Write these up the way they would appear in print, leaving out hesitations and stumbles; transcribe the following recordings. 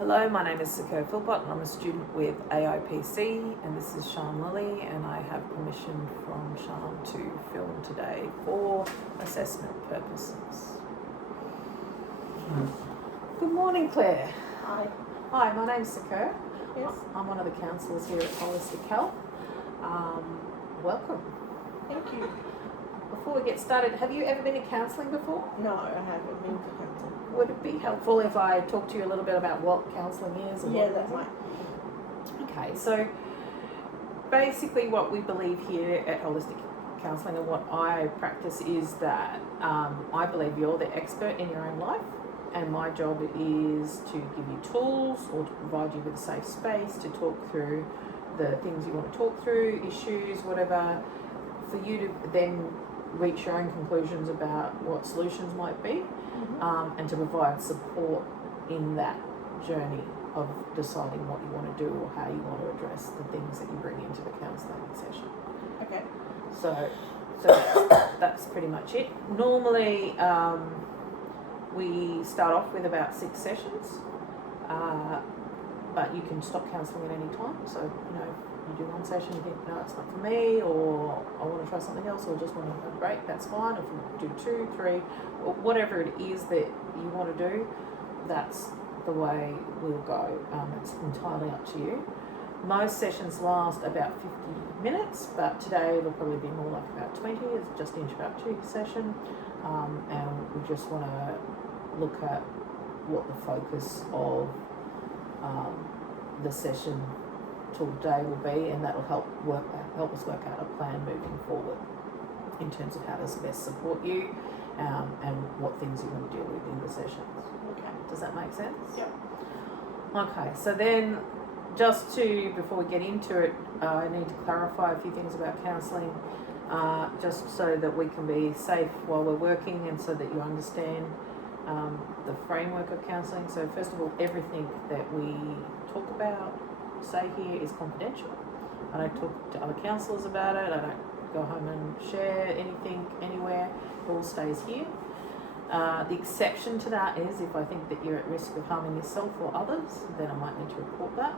Hello, my name is Sako Philpott and I'm a student with AIPC, and this is Sean Lilly, and I have permission from Sean to film today for assessment purposes. Good morning, Claire. Hi. Hi, my name's Sako. Yes. I'm one of the counsellors here at Holistic Health. Welcome. Thank you. Before we get started, have you ever been in counselling before? No, I haven't been to counselling. Would it be helpful if I talk to you a little bit about what counselling is? And Yeah, what that's it right. isn't? Okay, so basically what we believe here at Holistic Counselling and what I practice is that I believe you're the expert in your own life, and my job is to give you tools or to provide you with a safe space to talk through the things you want to talk through, issues, whatever, for you to then reach your own conclusions about what solutions might be, and to provide support in that journey of deciding what you want to do or how you want to address the things that you bring into the counselling session. Okay. So that's pretty much it. Normally, we start off with about 6 sessions, but you can stop counselling at any time. So, you do one session, you think, no, it's not for me, or I want to try something else, or just want to have a break, that's fine. If you do 2, 3, or whatever it is that you want to do, that's the way we'll go. It's entirely up to you. Most sessions last about 50 minutes, but today it'll probably be more like about 20. It's just an introductory session, and we just want to look at what the focus of the session today will be, and that'll help us work out a plan moving forward in terms of how to best support you, and what things you want to deal with in the sessions. Okay. Does that make sense? Yep. Okay, so then before we get into it, I need to clarify a few things about counselling, just so that we can be safe while we're working and so that you understand the framework of counselling. So first of all, everything that we talk about, say here, is confidential. I don't talk to other counsellors about it. I don't go home and share anything anywhere. It all stays here. The exception to that is if I think that you're at risk of harming yourself or others, then I might need to report that.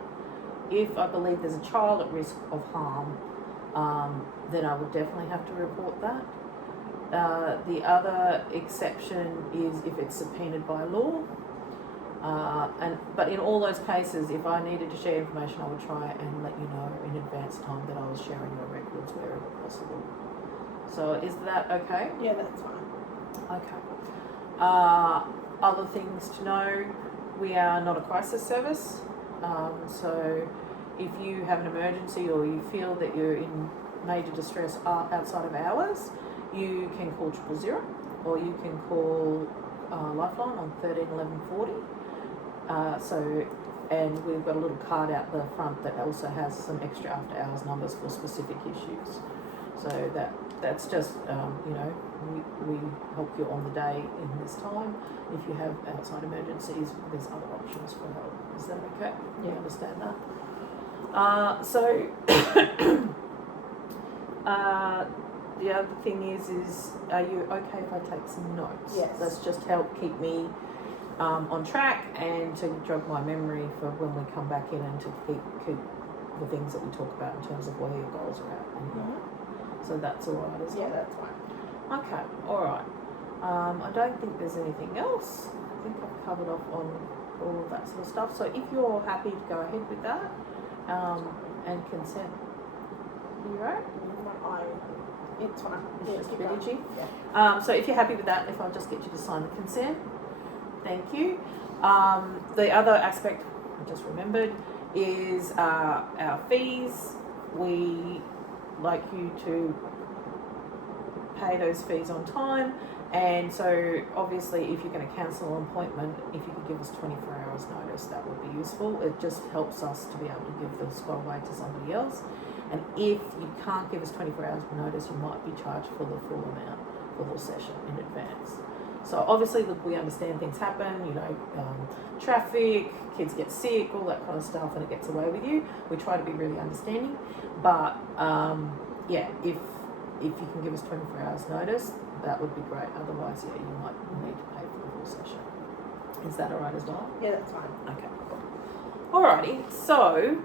If I believe there's a child at risk of harm, then I would definitely have to report that. The other exception is if it's subpoenaed by law. But in all those cases, if I needed to share information, I would try and let you know in advance time that I was sharing your records wherever possible. So is that okay? Yeah, that's fine. Okay. Other things to know, we are not a crisis service. So if you have an emergency or you feel that you're in major distress outside of hours, you can call 000, or you can call Lifeline on 13 11 40. And we've got a little card out the front that also has some extra after hours numbers for specific issues. So that's just, we help you on the day in this time. If you have outside emergencies, there's other options for help. Is that okay? You understand that? The other thing is, are you okay if I take some notes? Yes. That's just help keep me on track and to jog my memory for when we come back in, and to keep the things that we talk about in terms of where your goals are at. So that's all right, isn't it? Yeah, that's fine. Okay, all right. I don't think there's anything else. I think I've covered off on all of that sort of stuff. So if you're happy to go ahead with that, and consent, you right? It's fine. It's Yeah, just keep a bit going. itchy. Yeah. So if you're happy with that, if I'll just get you to sign the consent. Thank you. The other aspect I just remembered is our fees. We like you to pay those fees on time, and so obviously if you're going to cancel an appointment, if you could give us 24 hours notice, that would be useful. It just helps us to be able to give the spot away to somebody else. And if you can't give us 24 hours notice, you might be charged for the full amount for the session in advance. So obviously, look, we understand things happen, traffic, kids get sick, all that kind of stuff, and it gets away with you. We try to be really understanding, but if you can give us 24 hours notice, that would be great. Otherwise, you might need to pay for the full session. Is that all right as well? Yeah, that's fine. Okay, cool. Alrighty, so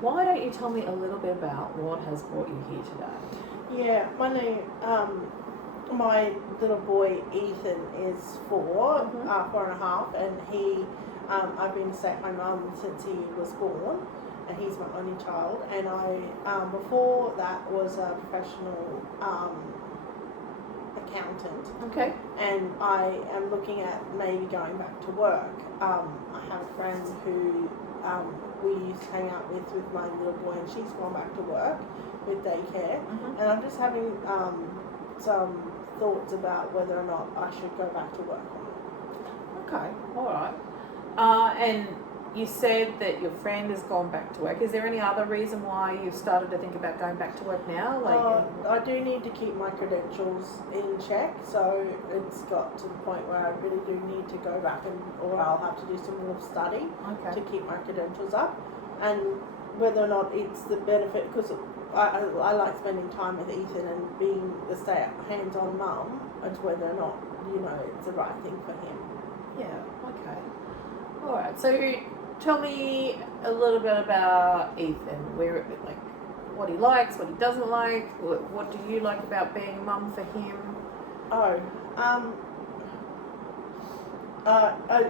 why don't you tell me a little bit about what has brought you here today? Yeah, my little boy Ethan is 4 and a half, and I've been staying at my mum since he was born, and he's my only child. And I, before that, was a professional accountant. Okay. And I am looking at maybe going back to work. I have a friend who we used to hang out with my little boy, and she's gone back to work with daycare. And I'm just having some thoughts about whether or not I should go back to work or not. Okay, alright. And you said that your friend has gone back to work. Is there any other reason why you've started to think about going back to work now? I do need to keep my credentials in check, so it's got to the point where I really do need to go back, or I'll have to do some more study to keep my credentials up. And whether or not it's the benefit, because I like spending time with Ethan and being the hands-on mum, it's whether or not, it's the right thing for him. Yeah, okay. Alright, so tell me a little bit about Ethan, what he likes, what he doesn't like, what do you like about being a mum for him?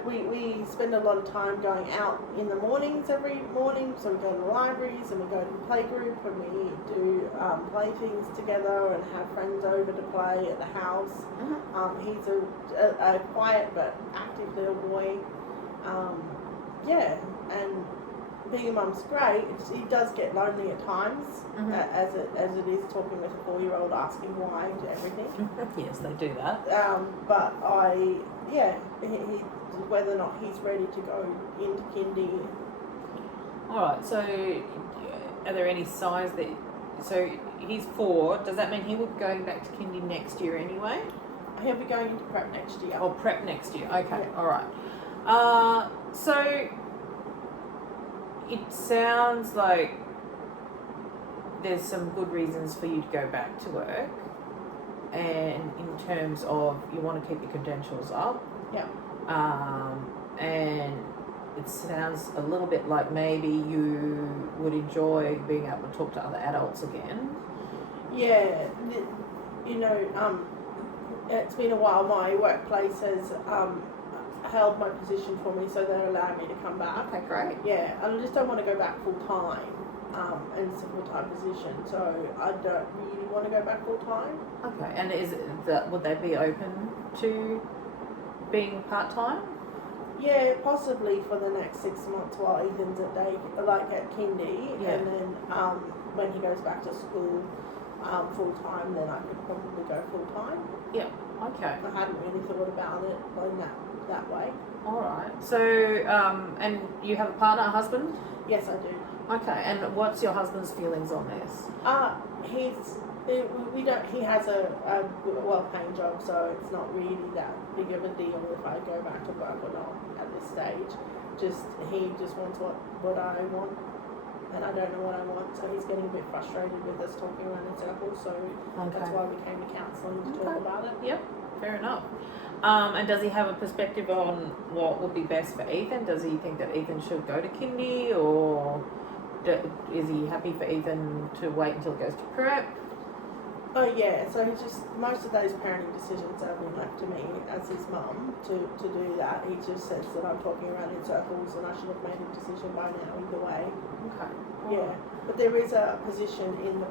We spend a lot of time going out in the mornings every morning, so we go to the libraries and we go to the playgroup and we do play things together and have friends over to play at the house. He's a quiet but active little boy. And being a mum's great. He does get lonely at times, as it is talking with a 4-year-old asking why to everything. Yes, they do that. But he whether or not he's ready to go into kindy. Alright, so are there any signs that... So he's 4, does that mean he will be going back to kindy next year anyway? He'll be going into prep next year. Oh, prep next year, okay, Yeah. alright. So it sounds like there's some good reasons for you to go back to work, and in terms of you want to keep your credentials up. Yeah. And it sounds a little bit like maybe you would enjoy being able to talk to other adults again. Yeah, it's been a while. My workplace has held my position for me, so they're allowing me to come back. Okay, great. Yeah, I just don't want to go back full time, and it's a full time position, so I don't really want to go back full time. Okay, and would they be open to being part time? Yeah, possibly for the next 6 months while Ethan's at kindy, and then when he goes back to school full time, then I could probably go full time. Yeah. Okay. I hadn't really thought about it in that way. All right. So, and you have a partner, a husband? Yes, I do. Okay. And what's your husband's feelings on this? He has a well-paying job, so it's not really that big of a deal if I go back to work or not at this stage. He just wants what I want, and I don't know what I want, so he's getting a bit frustrated with us talking around in circles. So that's why we came to counselling to talk about it. Yep, fair enough. And does he have a perspective on what would be best for Ethan? Does he think that Ethan should go to kindy, or is he happy for Ethan to wait until he goes to prep? Oh yeah, so most of those parenting decisions have been left to me as his mum to do that. He just says that I'm talking around in circles and I should have made a decision by now either way. Okay. Yeah, but there is a position in the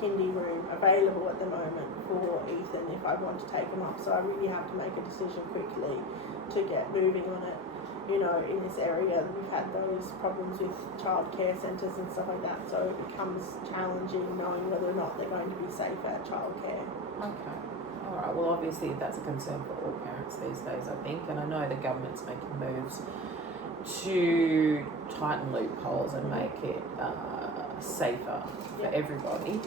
kindy room available at the moment for Ethan if I want to take him up. So I really have to make a decision quickly to get moving on it. In this area, we've had those problems with childcare centres and stuff like that, so it becomes challenging knowing whether or not they're going to be safe at childcare. Okay. All right. Well, obviously that's a concern for all parents these days, I think, and I know the government's making moves to tighten loopholes and make it safer for everybody.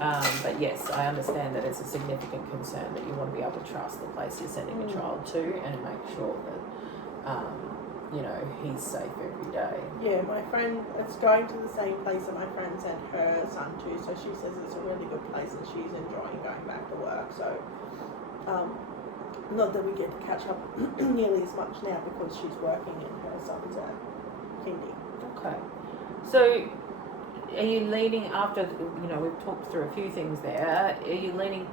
But yes, I understand that it's a significant concern that you want to be able to trust the place you're sending your child to and make sure that he's safe every day. Yeah, my friend, it's going to the same place that my friend sent her son to, so she says it's a really good place and she's enjoying going back to work. So not that we get to catch up nearly as much now because she's working and her son's at kindy. Okay. So, are you leaning after, we've talked through a few things there, are you leaning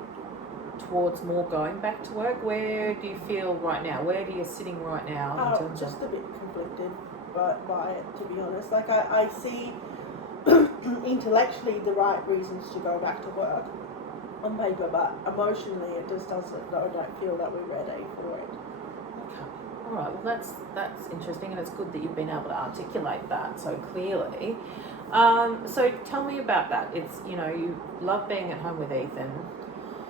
towards more going back to work? Where do you feel right now? Where are you sitting right now in terms Just of... a bit conflicted by it, to be honest. Like, I see intellectually the right reasons to go back to work on paper, but emotionally it just doesn't, I don't feel that we're ready for it. Okay. All right, well that's interesting, and it's good that you've been able to articulate that so clearly. So tell me about that. It's, you love being at home with Ethan,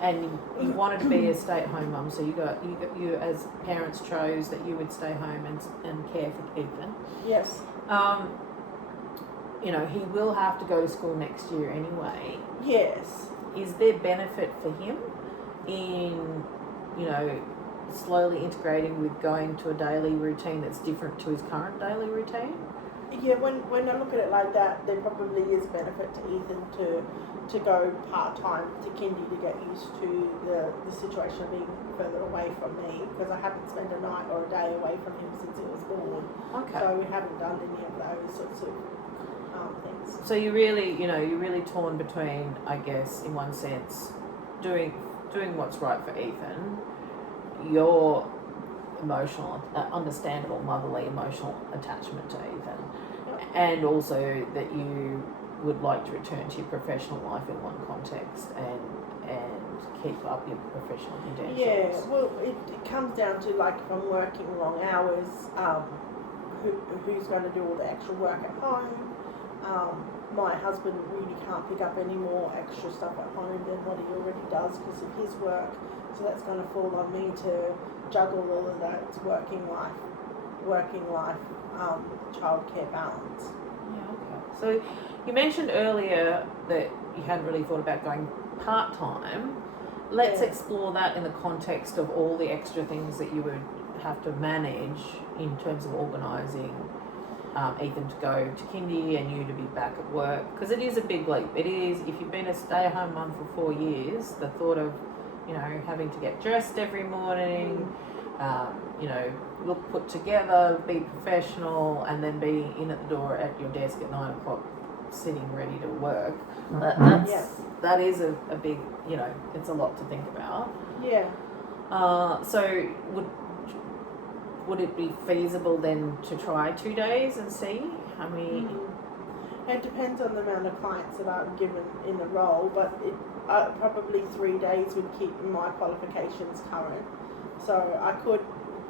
and you wanted to be a stay-at-home mum, so you as parents chose that you would stay home and care for Ethan. Yes. He will have to go to school next year anyway. Yes. Is there benefit for him in, slowly integrating with going to a daily routine that's different to his current daily routine? Yeah, when I look at it like that, there probably is benefit to Ethan to go part-time to kindy to get used to the situation of being further away from me, because I haven't spent a night or a day away from him since he was born. Okay. So we haven't done any of those sorts of things. So you're really torn between, I guess, in one sense, doing what's right for Ethan, your emotional, understandable motherly emotional attachment to Ethan, Yep. and also that you would like to return to your professional life in one context and keep up your professional credentials. Yeah, well, it comes down to, like, if I'm working long hours, who's going to do all the extra work at home? My husband really can't pick up any more extra stuff at home than what he already does because of his work. So that's going to fall on me to juggle all of that working life, childcare balance. Yeah, okay. So you mentioned earlier that you hadn't really thought about going part-time. Let's explore that in the context of all the extra things that you would have to manage in terms of organising Ethan to go to kindy and you to be back at work, because it is a big leap. It is, if you've been a stay-at-home mum for 4 years, the thought of having to get dressed every morning, look put together, be professional, and then be in at the door at your desk at 9 o'clock sitting ready to work, that is a big, it's a lot to think about. So would it be feasible then to try 2 days and see? I mean... It depends on the amount of clients that I'm given in the role, but probably 3 days would keep my qualifications current. So I could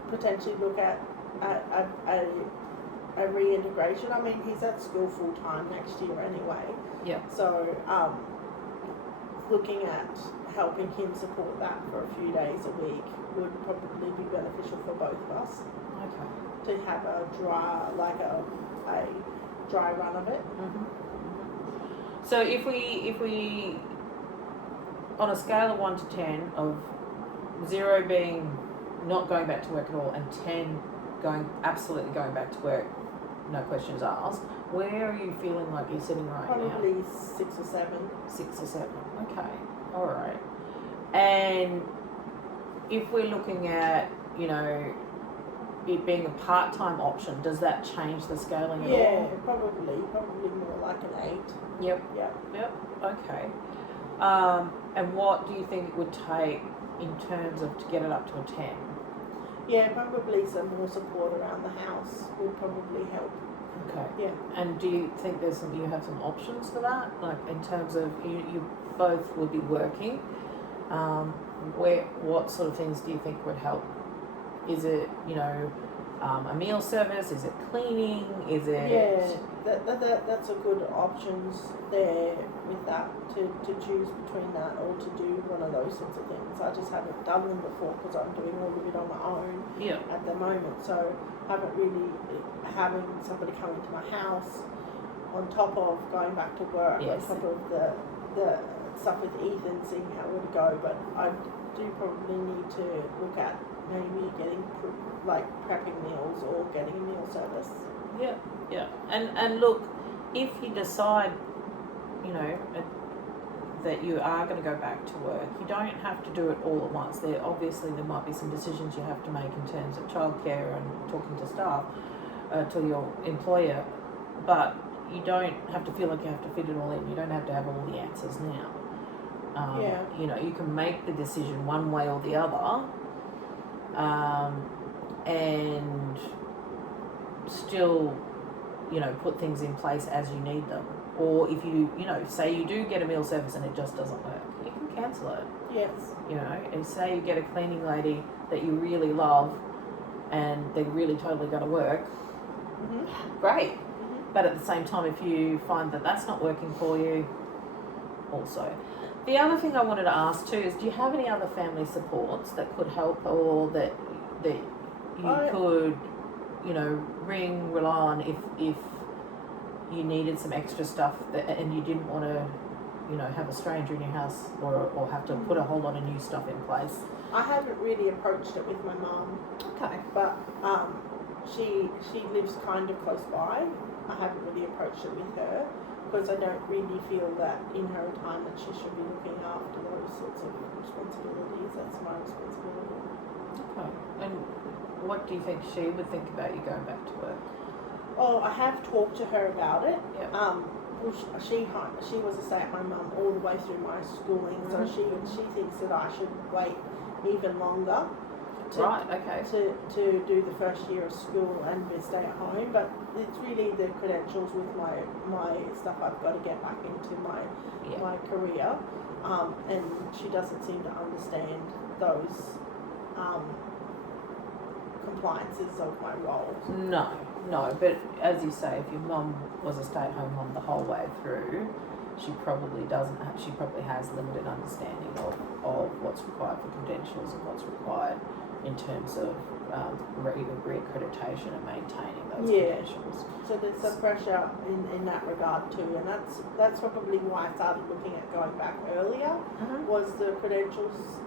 potentially look at a reintegration. I mean, he's at school full time next year anyway. Yeah. So looking at helping him support that for a few days a week would probably be beneficial for both of us. Okay. To have a dry run of it. So if we on a scale of 1 to 10, of 0 being not going back to work at all and 10 absolutely going back to work, no questions asked, where are you feeling like you're sitting right now? Probably 6 or 7. 6 or 7. Okay. All right. And if we're looking at, it being a part-time option, does that change the scaling at all? Yeah, probably more like an 8. Yep. Okay. And what do you think it would take in terms of to get it up to a 10? Yeah, probably some more support around the house would probably help. Okay. Yeah. And do you think you have some options for that? Like in terms of you both would be working. What sort of things do you think would help? Is it, a meal service? Is it cleaning? Is it... Yeah, that's a good options there with that, to choose between that or to do one of those sorts of things. I just haven't done them before because I'm doing all of it on my own at the moment. So haven't really having somebody come into my house on top of going back to work, on top of the stuff with Ethan, seeing how it would go. But I do probably need to look at maybe getting prepping meals or getting a meal service. And look, if you decide that you are going to go back to work, you don't have to do it all at once. There might be some decisions you have to make in terms of childcare and talking to staff, to your employer, but you don't have to feel like you have to fit it all in. You don't have to have all the answers now. You know, you can make the decision one way or the other, and still, you know, put things in place as you need them. Or if you know, say you do get a meal service and it just doesn't work, you can cancel it. Yes. You know, and say you get a cleaning lady that you really love and they're really totally going to work, great. But at the same time, if you find that that's not working for you, also. The other thing I wanted to ask too is, do you have any other family supports that could help, or that you could, you know, rely on if you needed some extra stuff and you didn't want to, you know, have a stranger in your house or have to put a whole lot of new stuff in place? I haven't really approached it with my mum. Okay. But she lives kind of close by. I haven't really approached it with her because I don't really feel that in her retirement she should be looking after those sorts of responsibilities. That's my responsibility. Okay. And what do you think she would think about you going back to work? Oh, I have talked to her about it. Yep. Well, she was a stay-at-home mum all the way through my schooling, so she thinks that I should wait even longer to do the first year of school and stay at home. But it's really the credentials with my stuff I've got to get back into my career, and she doesn't seem to understand those compliances of my role. No, but as you say, if your mum was a stay-at-home mum the whole way through, she probably has limited understanding of what's required for credentials and what's required in terms of reaccreditation and maintaining those credentials. So there's some pressure in that regard too, and that's probably why I started looking at going back earlier, was the credentials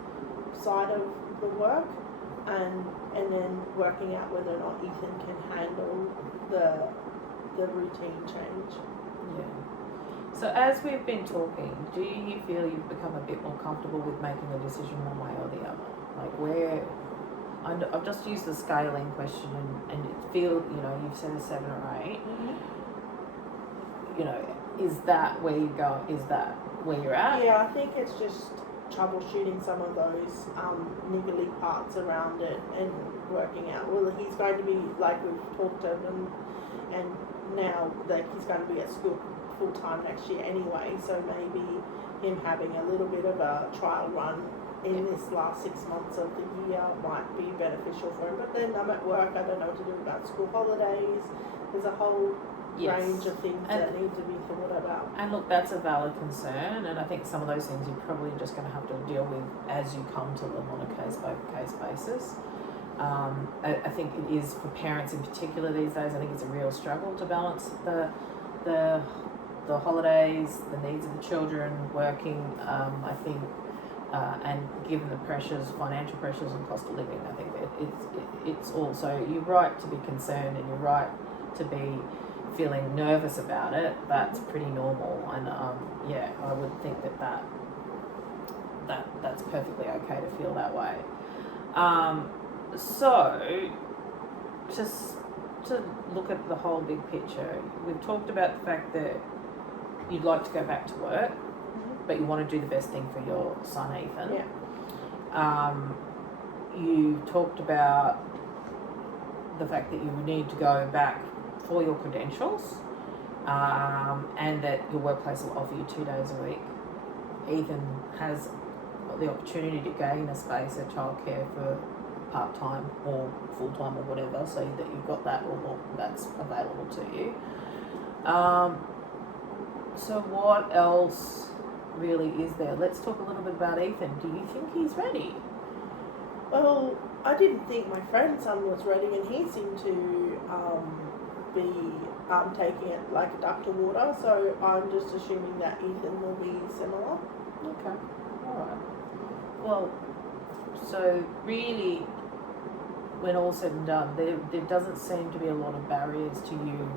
side of the work, and then working out whether or not Ethan can handle the routine change. Yeah. So as we've been talking, do you feel you've become a bit more comfortable with making a decision one way or the other? Like I've just used the scaling question and it feels, you know, you've said a 7 or 8. You know, is that where you go? Is that where you're at? Yeah, I think it's just troubleshooting some of those niggly parts around it and working out, well, he's going to be, like we've talked of, and now that he's going to be at school full time next year anyway, so maybe him having a little bit of a trial run in this last 6 months of the year might be beneficial for him. But then I'm at work, I don't know what to do about school holidays. There's a whole range of things that need to be thought about. And look, that's a valid concern, and I think some of those things you're probably just going to have to deal with as you come to them on a case-by-case basis. I think it is, for parents in particular these days, I think it's a real struggle to balance the holidays, the needs of the children, working, I think, and given the pressures, financial pressures and cost of living, I think it's also, you're right to be concerned and you're right to be feeling nervous about it. That's pretty normal, and I would think that's perfectly okay to feel that way. So just to look at the whole big picture, we've talked about the fact that you'd like to go back to work, but you want to do the best thing for your son Ethan. Yeah. You talked about the fact that you need to go back for your credentials, and that your workplace will offer you 2 days a week. Ethan has the opportunity to gain a space at childcare for part-time or full-time or whatever, so that you've got that, or that's available to you. So what else really is there? Let's talk a little bit about Ethan. Do you think he's ready? Well, I didn't think my friend's son was ready, and he seemed to be taking it like a duck to water, so I'm just assuming that Ethan will be similar. Okay, alright. Well, so really, when all's said and done, there doesn't seem to be a lot of barriers to you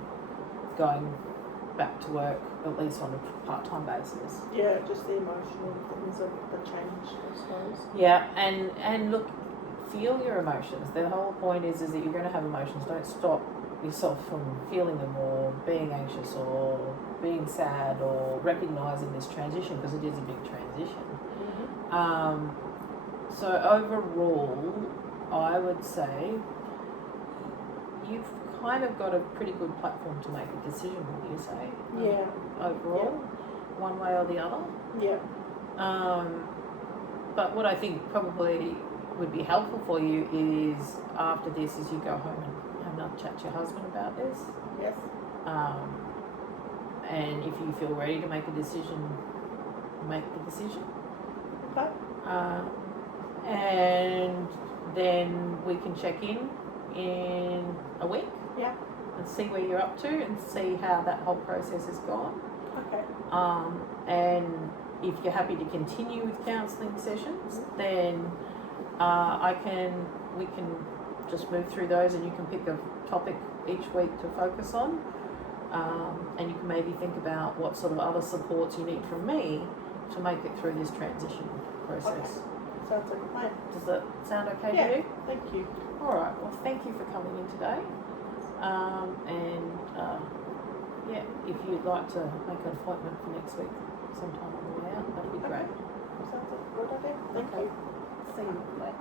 going back to work, at least on a part-time basis. Yeah, just the emotional things of the change, I suppose. Yeah, and look, feel your emotions. The whole point is that you're going to have emotions. Don't stop yourself from feeling them or being anxious or being sad or recognising this transition, because it is a big transition. So overall, I would say you've kind of got a pretty good platform to make a decision, would you say? Yeah. Overall, one way or the other. Yeah. But what I think probably would be helpful for you is after this, is you go home and have another chat to your husband about this. Yes. And if you feel ready to make a decision, make the decision. Okay. And then we can check in a week. Yeah. And see where you're up to and see how that whole process has gone. Okay. And if you're happy to continue with counselling sessions, then we can just move through those, and you can pick a topic each week to focus on. And you can maybe think about what sort of other supports you need from me to make it through this transition process. Okay. Sounds like a plan. Does that sound okay Yeah. to you? Thank you. All right. Well, thank you for coming in today. Yeah, if you'd like to make an appointment for next week sometime on the way out, that'd be great. Sounds like a good idea. Thank Okay. you. See you. Bye.